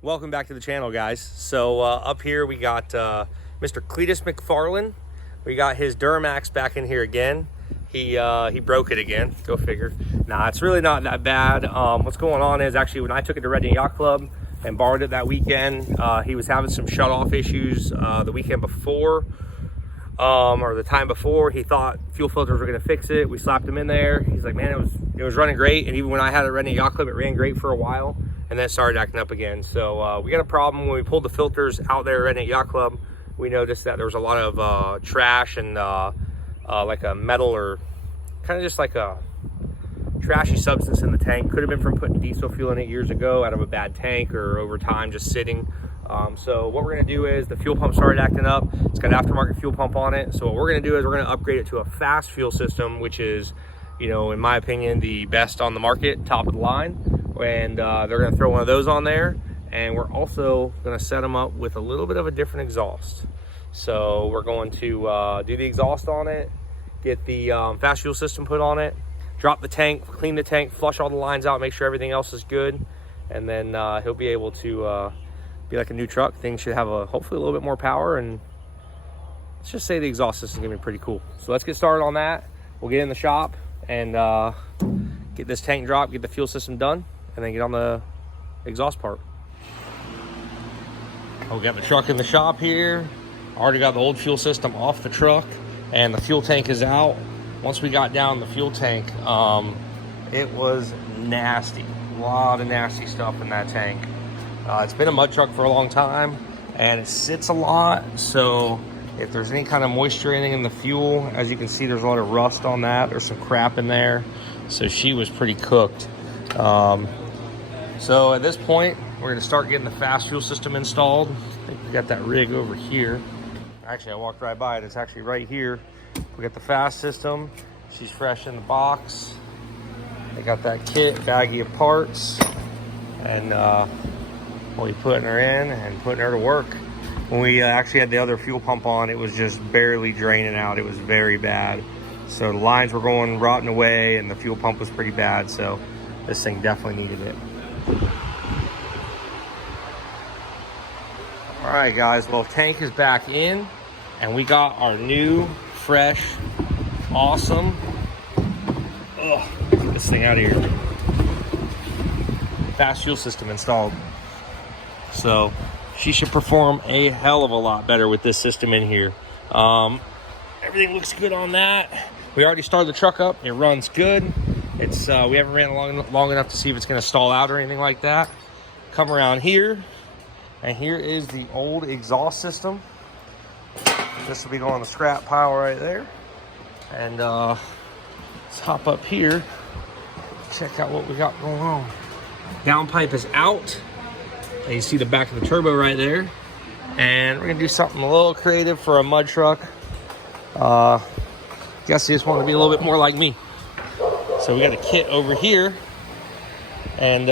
Welcome back to the channel, guys. So up here we got Mr. Cleetus McFarland. We got his Duramax back in here again. He broke it again. Go figure. Nah, it's really not that bad. What's going on is actually when I took it to Redneck Yacht Club and borrowed it that weekend, he was having some shut-off issues the weekend before, or the time before. He thought fuel filters were going to fix it. We slapped him in there. He's like, man, it was running great. And even when I had it at Redneck Yacht Club, it ran great for a while. And then it started acting up again. So we got a problem when we pulled the filters out there at Redneck Yacht Club. We noticed that there was a lot of trash and like a metal or kind of just like a trashy substance in the tank. Could have been from putting diesel fuel in it years ago out of a bad tank or over time just sitting. So what we're gonna do is the fuel pump started acting up. It's got an aftermarket fuel pump on it. So what we're gonna do is we're gonna upgrade it to a fast fuel system, which is, you know, in my opinion, the best on the market, top of the line. And they're gonna throw one of those on there, and we're also gonna set them up with a little bit of a different exhaust. So we're going to do the exhaust on it, get the fast fuel system put on it, drop the tank, clean the tank, flush all the lines out, make sure everything else is good, and then he'll be able to be like a new truck. Things should have hopefully a little bit more power, and let's just say the exhaust system is gonna be pretty cool. So let's get started on that. We'll get in the shop and get this tank dropped, get the fuel system done, and then get on the exhaust part. We got the truck in the shop here. Already got the old fuel system off the truck, and the fuel tank is out. Once we got down the fuel tank, it was nasty. A lot of nasty stuff in that tank. It's been a mud truck for a long time, and it sits a lot. So if there's any kind of moisture, anything in the fuel, as you can see, there's a lot of rust on that. There's some crap in there. So she was pretty cooked. So at this point, we're gonna start getting the fast fuel system installed. I think we got that rig over here. Actually, I walked right by it. It's actually right here. We got the fast system. She's fresh in the box. They got that kit, baggie of parts. And we'll be putting her in and putting her to work. When we actually had the other fuel pump on, it was just barely draining out. It was very bad. So the lines were going rotting away, and the fuel pump was pretty bad. So this thing definitely needed it. All right, guys, well, tank is back in, and we got our new, fresh, awesome, get this thing out of here, fast fuel system installed. So she should perform a hell of a lot better with this system in here. Everything looks good on that. We already started the truck up. It runs good. It's we haven't ran long enough to see if it's going to stall out or anything like that. Come around here, and here is the old exhaust system. This will be going on the scrap pile right there. And let's hop up here, check out what we got going on. Downpipe is out. And you see the back of the turbo right there. And we're gonna do something a little creative for a mud truck. Guess you just want to be a little bit more like me. So we got a kit over here, and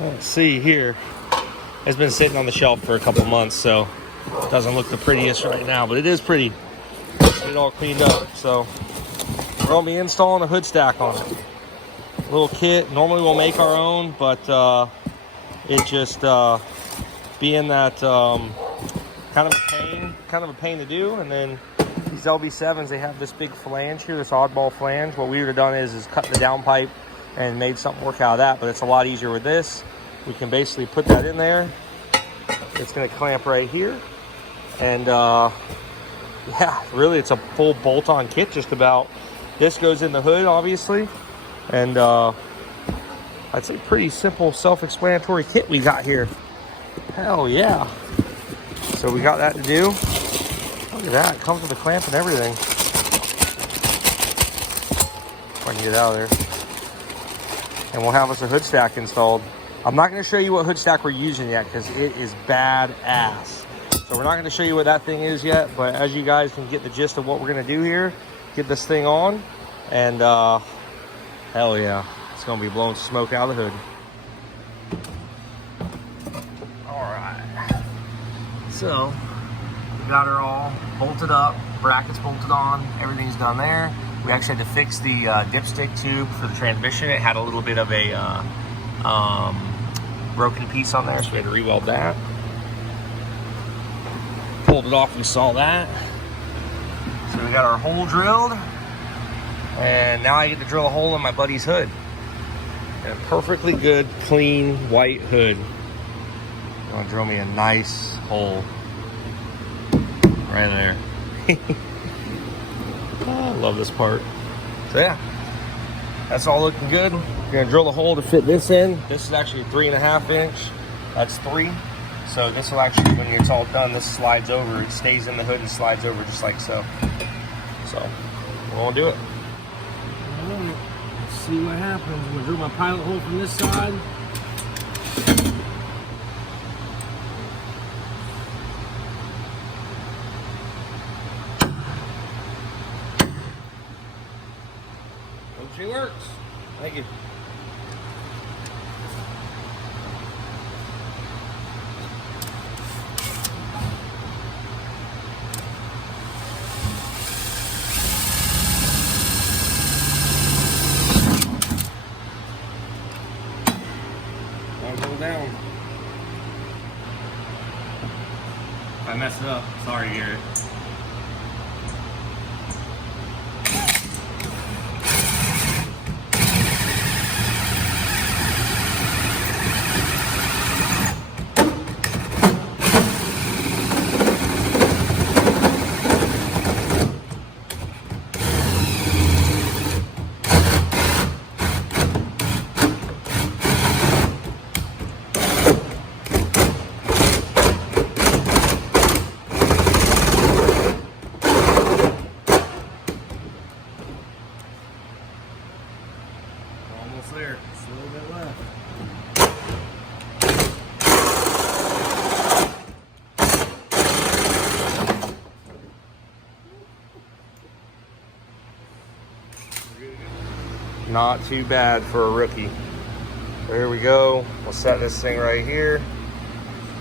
let's see here. It's been sitting on the shelf for a couple months, so it doesn't look the prettiest right now, but it is pretty. Get it all cleaned up. So we're gonna be installing a hood stack on it. Little kit. Normally we'll make our own, but it just being that kind of a pain to do. And then these LB7s, they have this big flange here, this oddball flange. What we would have done is cut the downpipe and made something work out of that, but it's a lot easier with this. We can basically put that in there. It's gonna clamp right here. And yeah, really it's a full bolt-on kit just about. This goes in the hood, obviously. And I'd say pretty simple, self-explanatory kit we got here. Hell yeah. So we got that to do. Look at that, it comes with a clamp and everything. If I can get out of there. And we'll have us a hood stack installed. I'm not gonna show you what hood stack we're using yet because it is badass. So we're not gonna show you what that thing is yet, but as you guys can get the gist of what we're gonna do here, get this thing on, and hell yeah, it's gonna be blowing smoke out of the hood. All right, so we got her all bolted up, brackets bolted on, everything's done there. We actually had to fix the dipstick tube for the transmission. It had a little bit of a broken piece on there, so we had to re-weld that. Pulled it off, we saw that. So we got our hole drilled, and now I get to drill a hole in my buddy's hood. And a perfectly good, clean, white hood. I'm gonna drill me a nice hole right there. Oh, I love this part. So yeah, that's all looking good. We're gonna drill a hole to fit this in. This is actually 3.5 inch. That's 3. So this will actually, when it's all done, this slides over. It stays in the hood and slides over just like so. So we're gonna do it. All right, let's see what happens. I'm gonna drill my pilot hole from this side. Hope she works. Thank you. Down. If I mess it up, sorry, Garrett. There, just a little bit left. Not too bad for a rookie. There we go. We'll set this thing right here,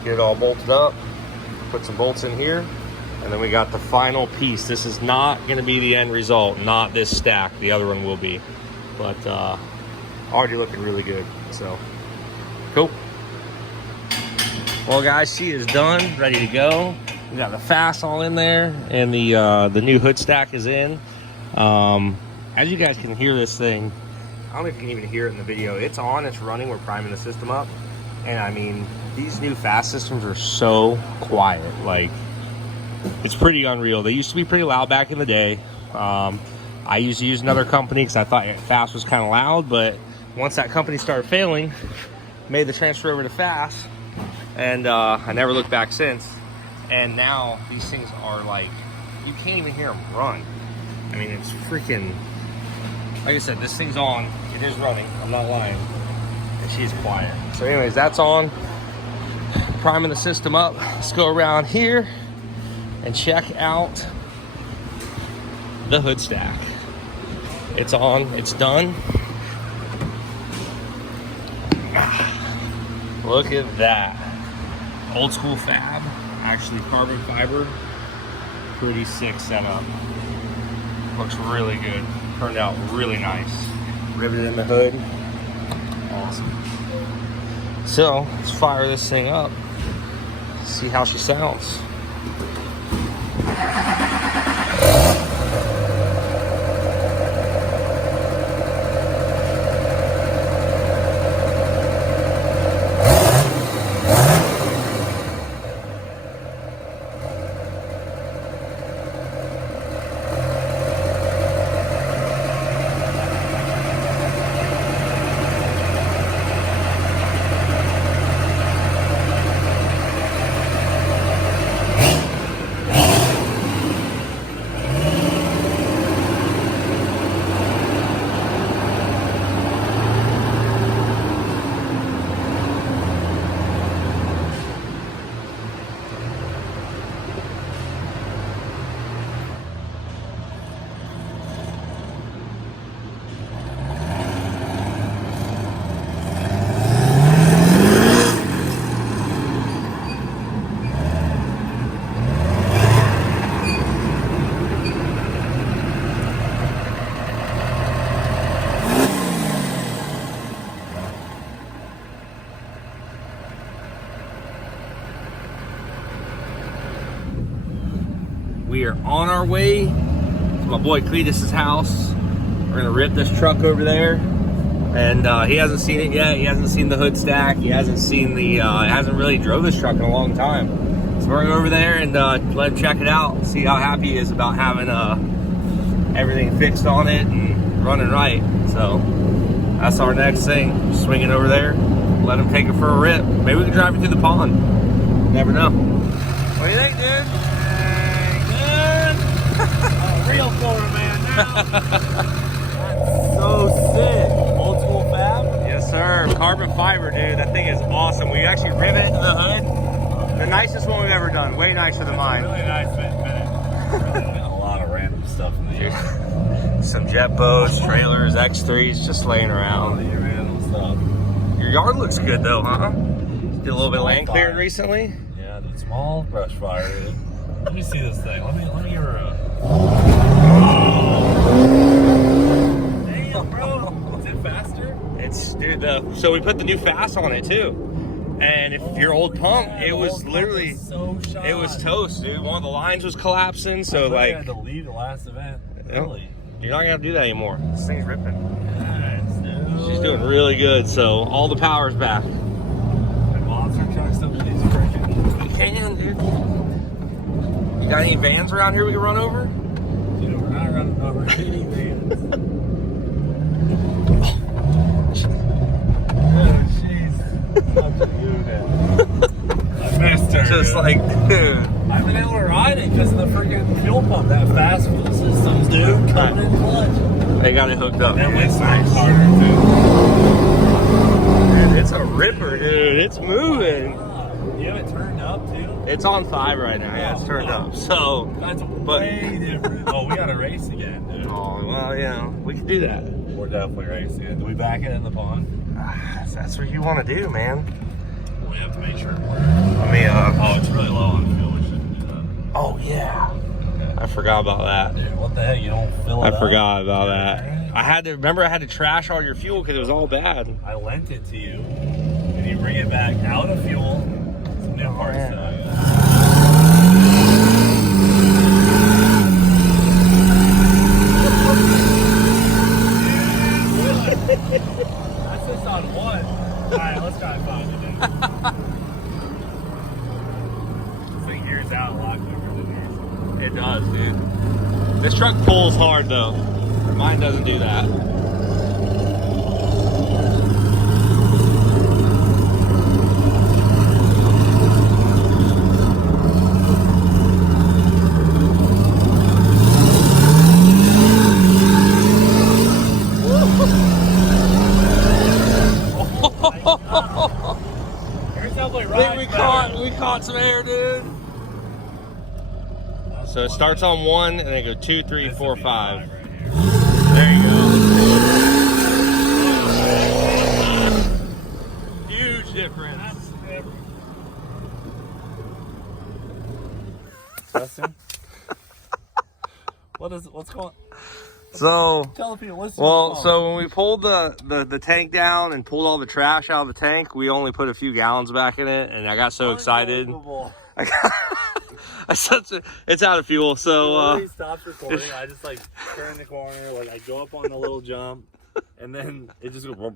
get it all bolted up, put some bolts in here, and then we got the final piece. This is not going to be the end result, not this stack. The other one will be, but already looking really good. So cool. Well guys, she is done, ready to go. We got the FAS all in there, and the new hood stack is in. As you guys can hear this thing, I don't know if you can even hear it in the video. It's on, it's running, we're priming the system up. And I mean, these new FAS systems are so quiet. Like, it's pretty unreal. They used to be pretty loud back in the day. I used to use another company because I thought FAS was kind of loud, but once that company started failing, made the transfer over to FAS, and I never looked back since. And now these things are like, you can't even hear them run. I mean, it's freaking, like I said, this thing's on, it is running, I'm not lying, and she's quiet. So anyways, that's on, priming the system up. Let's go around here and check out the hood stack. It's on, it's done. Look at that. Old school fab, actually carbon fiber. Pretty sick setup. Looks really good. Turned out really nice. Riveted in the hood. Awesome. So, let's fire this thing up. See how she sounds. we are on our way to my boy Cleetus' house. We're gonna rip this truck over there, and he hasn't seen it yet. He hasn't seen the hood stack. He hasn't seen the. Hasn't really drove this truck in a long time. So we're gonna go over there and let him check it out. See how happy he is about having everything fixed on it and running right. So that's our next thing. Swinging over there, let him take it for a rip. Maybe we can drive it through the pond. Never know. What do you think, dude? Real Florida man now. That's so sick. Old school fab? Yes, sir. Carbon fiber, dude. That thing is awesome. We actually rivet into the hood. The nicest one we've ever done. Way nicer than mine. Really nice fit. A lot of random stuff in the yard. Some jet boats, trailers, X3s, just laying around. All the random stuff. Your yard looks good though, huh? Did a little bit of land clearing recently? Yeah, the small brush fire. Let me see this thing. Let me give her a. Damn, bro. Is it faster? It's, dude, so we put the new fast on it too. And if your old pump, it was literally, so shot. it was toast, dude. One of the lines was collapsing, so I like. had to leave the last event. Really? You're not gonna have to do that anymore. This thing's ripping. Yes, dude. She's doing really good, so all the power's back. The monster trucks up these freaking. You can, dude. You got any vans around here we can run over? Dude, we're not running over any vans. Oh, jeez. Such a unit. I missed her. Just dude. like, dude. I've been able to ride it because of the freaking fuel pump, that fast fuel systems, dude. Coming in clutch. They got it hooked up. That Dude. went It's so nice. harder, too. Dude, it's a ripper, dude. It's moving. You have it turned up, too? It's on 5 right now. Yeah, it's turned up. So, That's but way different. Oh, we got to race again, dude. oh well, yeah, we can do that. We're definitely racing it. Do we back it in the pond? That's what you want to do, man. We have to make sure it works. Let me. Oh, it's really low on fuel. We shouldn't do that. Oh yeah. I forgot about that. Dude, what the heck? You don't fill it I up? forgot about that. I had to trash all your fuel because it was all bad. I lent it to you, and you bring it back out of fuel. Some new parts. man. That's just on one. Alright, let's try and find it. This thing gears out a lot quicker than yours. It does, dude. This truck pulls hard though. Mine doesn't do that. We caught some air, dude. So it starts on 1 and then go 2, 3, 4, 5. There you go. Huge difference. What's going on? So, Tell the people, what's well, so when we pulled the tank down and pulled all the trash out of the tank, we only put a few gallons back in it, and I got so excited. It's out of fuel, so He stops recording. I just like turn the corner, like I go up on the little jump, and then it just goes,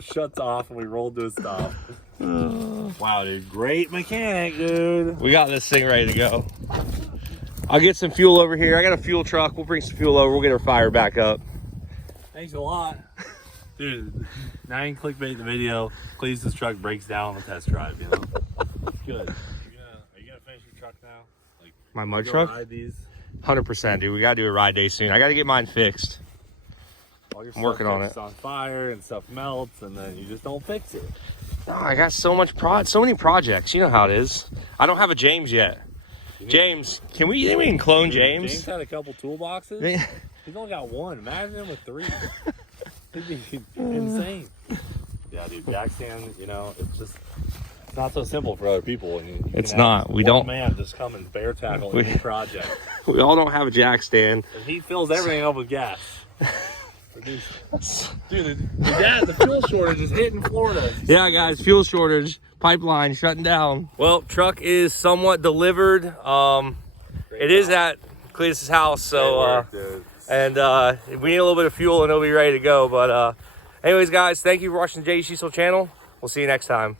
shuts off, and we roll to a stop. Wow, dude, great mechanic, dude. we got this thing ready to go. I'll get some fuel over here. I got a fuel truck. We'll bring some fuel over. We'll get our fire back up. Thanks a lot, dude. Now you can clickbait the video. Cleetus' truck breaks down on the test drive. You know, good. Are you gonna finish your truck now? Like My mud truck? Ride these. 100%, dude. We gotta do a ride day soon. I gotta get mine fixed. All your I'm working on stuff catches on fire and stuff melts, and then you just don't fix it. Oh, I got so many projects. You know how it is. I don't have a James yet. James, can we can clone James? James had a couple toolboxes. Yeah. He's only got one. Imagine him with 3. It'd be insane. Yeah, dude, jack stand, you know, it's not so simple for other people. And you It's can not. have We one don't. man just come and bare tackle any project. We all don't have a jack stand. And he fills everything up with gas. Dude, the fuel shortage is hitting Florida. Yeah, guys, fuel shortage, pipeline shutting down. Well, truck is somewhat delivered. Great It is at Cleetus' house, so and we need a little bit of fuel and it'll be ready to go. But anyways, guys, thank you for watching the JD Cecil channel. We'll see you next time.